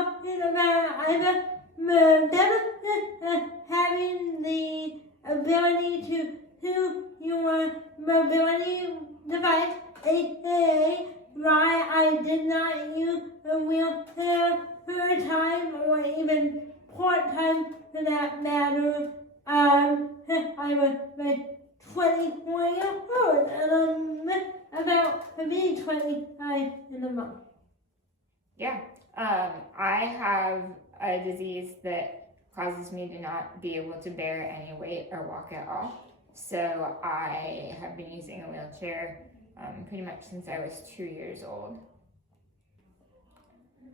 talking about either the benefit of having the ability to your mobility device, aka why I did not use a wheelchair for a time or even part-time for that matter. I was like 24 years old and I'm about to be 25 in a month. Yeah, I have a disease that causes me to not be able to bear any weight or walk at all. So I have been using a wheelchair pretty much since I was 2 years old.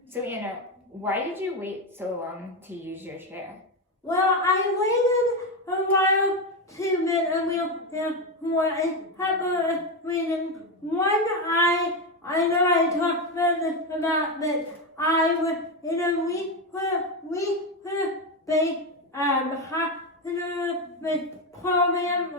So Anna, why did you wait so long to use your chair? Well, I waited a while to get a wheelchair for a couple of reasons. One, I know I talked about this about that I was in a research-based hospital with program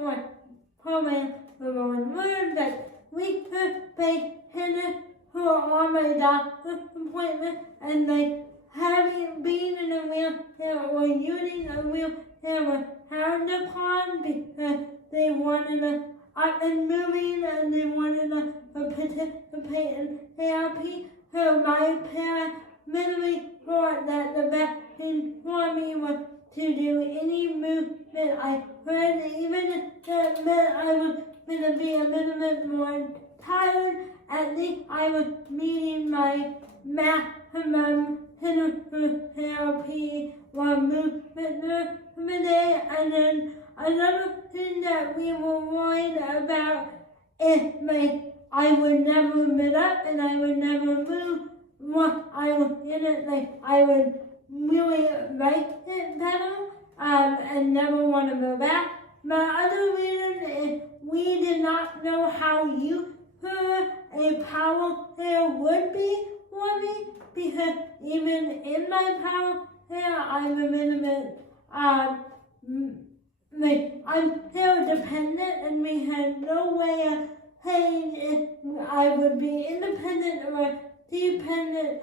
the wrong word, but research-based clinic for all my doctor's appointments, and they having been in a wheelchair or using a wheelchair was frowned upon because they wanted us up and moving and they wanted us to participate in therapy. So my parents literally thought that the best thing for me was to do any movement I could, even if that meant I was going to be a little bit more tired. At least I was meeting my maximum therapy or movement for the day. And then another thing that we were worried about is I would never get up and I would never move once I was in it. I would really like it better and never want to go back. My other reason is we did not know how useful a power chair would be for me, because even in my power chair, I'm a little bit, I'm still dependent, and we had no way of saying if I would be independent or dependent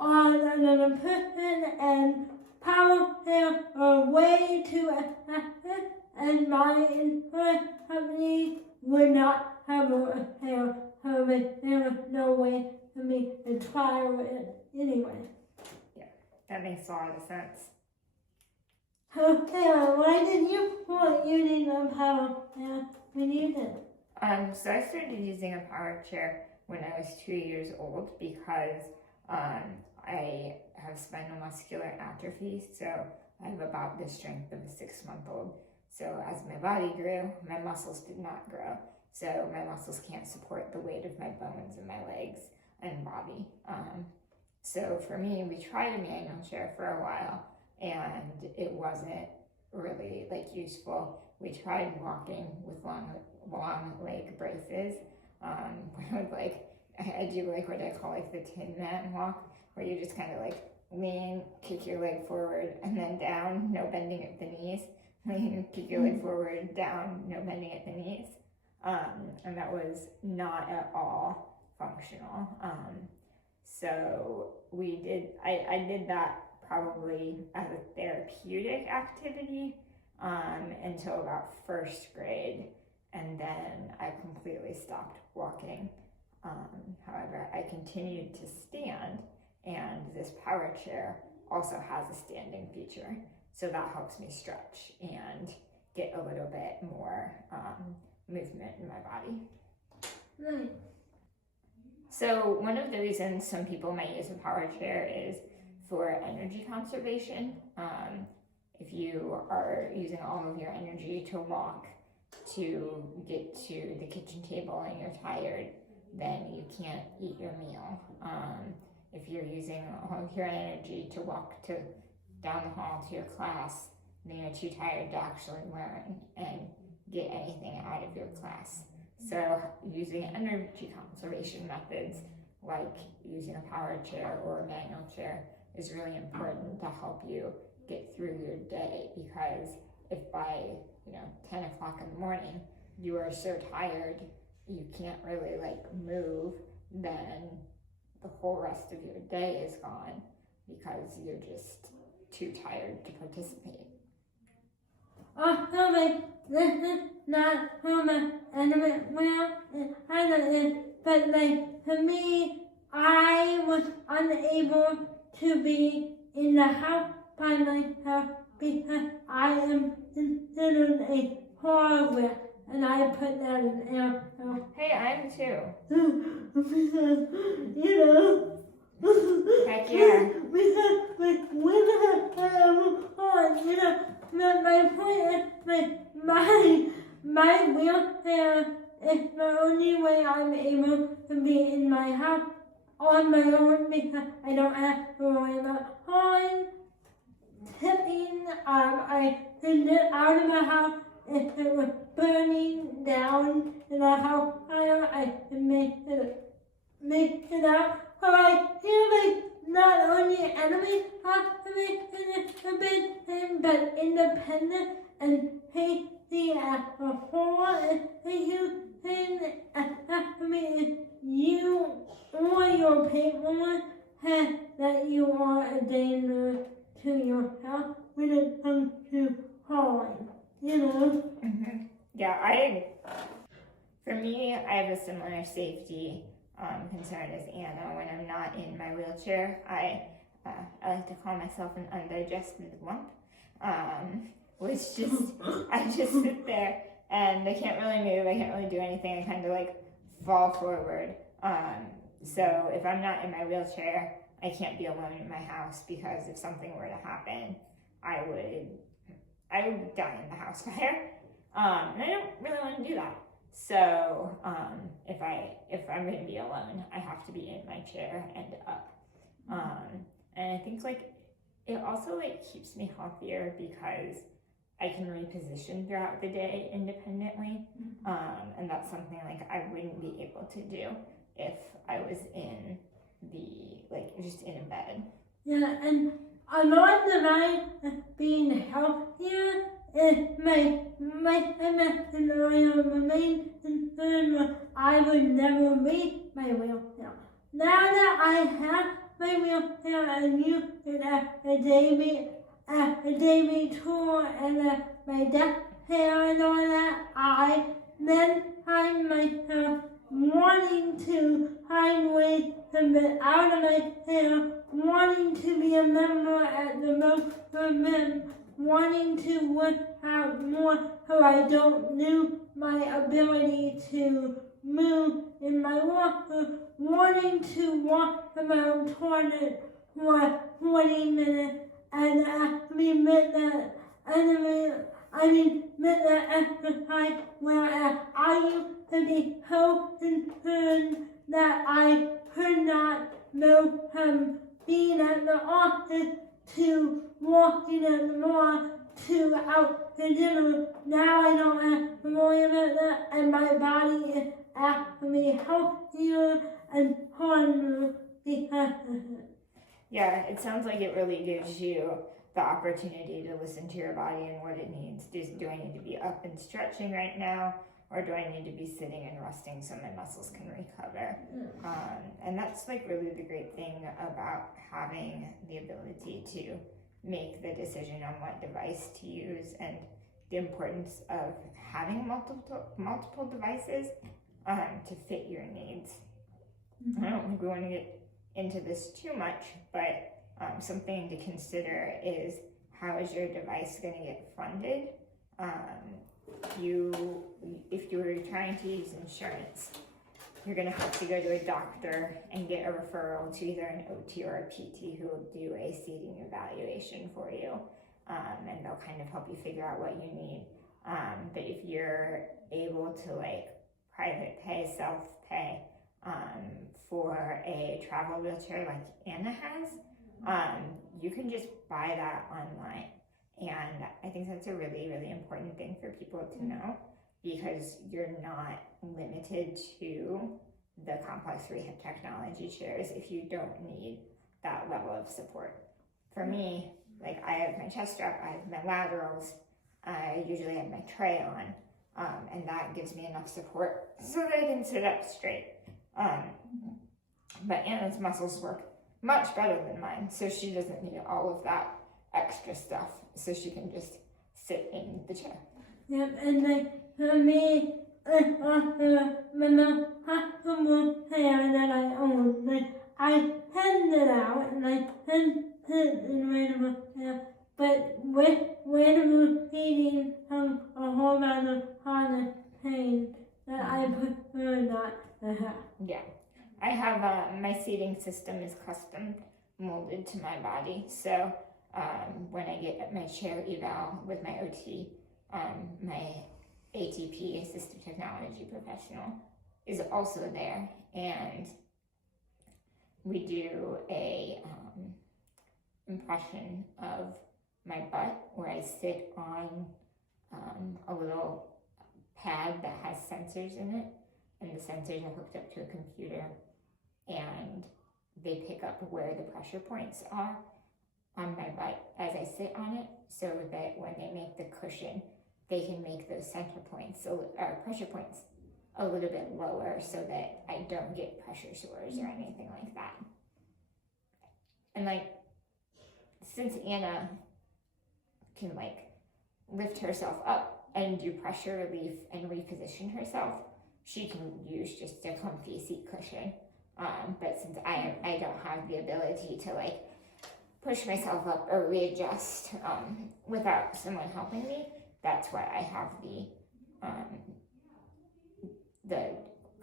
on another person, and power chairs are way too expensive, and my insurance company would not have a chair. There was no way for me to try it anyway. Yeah, that makes a lot of sense. Okay, why did you want using a power chair when you did? So I started using a power chair when I was 2 years old because I have spinal muscular atrophy, so I have about the strength of a 6-month-old. So as my body grew, my muscles did not grow. So my muscles can't support the weight of my bones and my legs and body. So for me, we tried a manual chair for a while and it wasn't really useful. We tried walking with long leg braces. I do what I call the Tin Man walk, where you just kind of lean, kick your leg forward and then down, no bending at the knees. Lean, kick your leg forward, down, no bending at the knees. And that was not at all functional. So I did that probably as a therapeutic activity until about 1st grade, and then I completely stopped walking. However, I continued to stand, and this power chair also has a standing feature, so that helps me stretch and get a little bit more movement in my body. Right. So one of the reasons some people might use a power chair is for energy conservation. If you are using all of your energy to walk to get to the kitchen table and you're tired, then you can't eat your meal. If you're using all of your energy to walk down the hall to your class, then you're too tired to actually learn and get anything out of your class. So using energy conservation methods like using a power chair or a manual chair is really important to help you get through your day, because if by 10 o'clock in the morning you are so tired you can't really move, then the whole rest of your day is gone. because you're just too tired to participate. This is not my enemy. Well, I don't know, but like for me, I was unable to be in the house by myself because I am considered a hardware, and I put that in there. So. Hey, I'm too. Because, you know. Heck yeah. Because like when I am on, you know, my point is my wheelchair is the only way I'm able to be in my house on my own because I don't have to worry about time, tipping. I can get out of the house if it was burning down in a house fire. I can make it out. So I feel like not only enemy have to make a big thing, but independent and safety as a whole is a huge thing. I mean, you or your paperwork has that you are a danger to yourself when it comes to harm, you know? Mm-hmm. Yeah, for me, I have a similar safety concern as Anna. When I'm not in my wheelchair, I like to call myself an undigested lump, which I just sit there and I can't really move, I can't really do anything, I kind of like fall forward. So if I'm not in my wheelchair, I can't be alone in my house, because if something were to happen, I would die in the house fire, and I don't really want to do that. So if I'm going to be alone, I have to be in my chair and up. And I think like it also like keeps me healthier because I can reposition throughout the day independently. And that's something like I wouldn't be able to do if I was in just in a bed. Yeah, and along the line of being healthier is my main concern was I would never leave my wheelchair. Now that I have my wheelchair and use it as a daily tool and my desk chair and all that, I then find myself wanting to find ways to get out of my chair, wanting to be a member at the moment, wanting to work out more so I don't lose my ability to move in my walker, wanting to walk around toilet for 40 minutes and actually make that exercise where I used to be so concerned that I could not go from being at the office to walking at the mall to out to dinner. Now I don't have to worry about that, and my body is actually healthier and harder because of it. Yeah, it sounds like it really gives you the opportunity to listen to your body and what it needs. Do I need to be up and stretching right now, or do I need to be sitting and resting so my muscles can recover? And that's like really the great thing about having the ability to make the decision on what device to use, and the importance of having multiple devices to fit your needs. I don't think we want to get into this too much, but something to consider is, how is your device going to get funded? If you were trying to use insurance, you're going to have to go to a doctor and get a referral to either an OT or a PT who will do a seating evaluation for you, and they'll kind of help you figure out what you need. But if you're able to like private pay, self-pay for a travel wheelchair like Anna has, you can just buy that online. And I think that's a really, really important thing for people to know, because you're not limited to the complex rehab technology chairs if you don't need that level of support. For me, like I have my chest strap, I have my laterals, I usually have my tray on, and that gives me enough support so that I can sit up straight. But Anna's muscles work much better than mine, so she doesn't need all of that extra stuff, so she can just sit in the chair. Yep, and like for me, when I have some more hair that I own, like I hand it out and I hand it in random hair. But with random heating comes a whole lot of harness pain that I prefer not to have. Yeah, I have my seating system is custom molded to my body, so when I get my chair eval with my OT, my ATP, assistive technology professional, is also there, and we do a impression of my butt where I sit on a little pad that has sensors in it, and the sensors are hooked up to a computer, and they pick up where the pressure points are on my butt as I sit on it, so that when they make the cushion, they can make those center points, or pressure points, a little bit lower so that I don't get pressure sores or anything like that. And like, since Anna can like lift herself up and do pressure relief and reposition herself, she can use just a comfy seat cushion. But since I don't have the ability to like push myself up or readjust without someone helping me, that's why I have the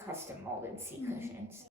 custom molded seat cushions.